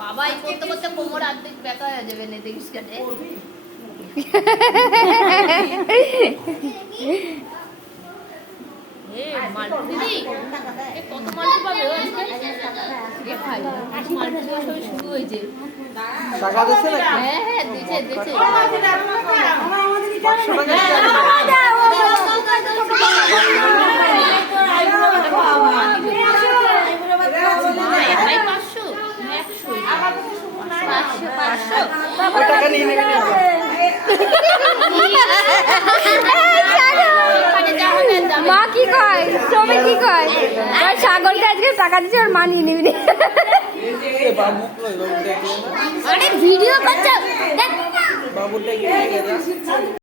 বাবা এই করতে করতে কোমর অর্ধেক ব্যথা হয়ে যাবে না দেখিস কেটে কত মাল পাবে শুরু হয়েছে হ্যাঁ দিচ্ছে দিচ্ছে মা কি কয় সবে কি কয় ছাগলটা আজকে টাকা দিচ্ছে ওর মা নিয়ে নিবি ভিডিও করছো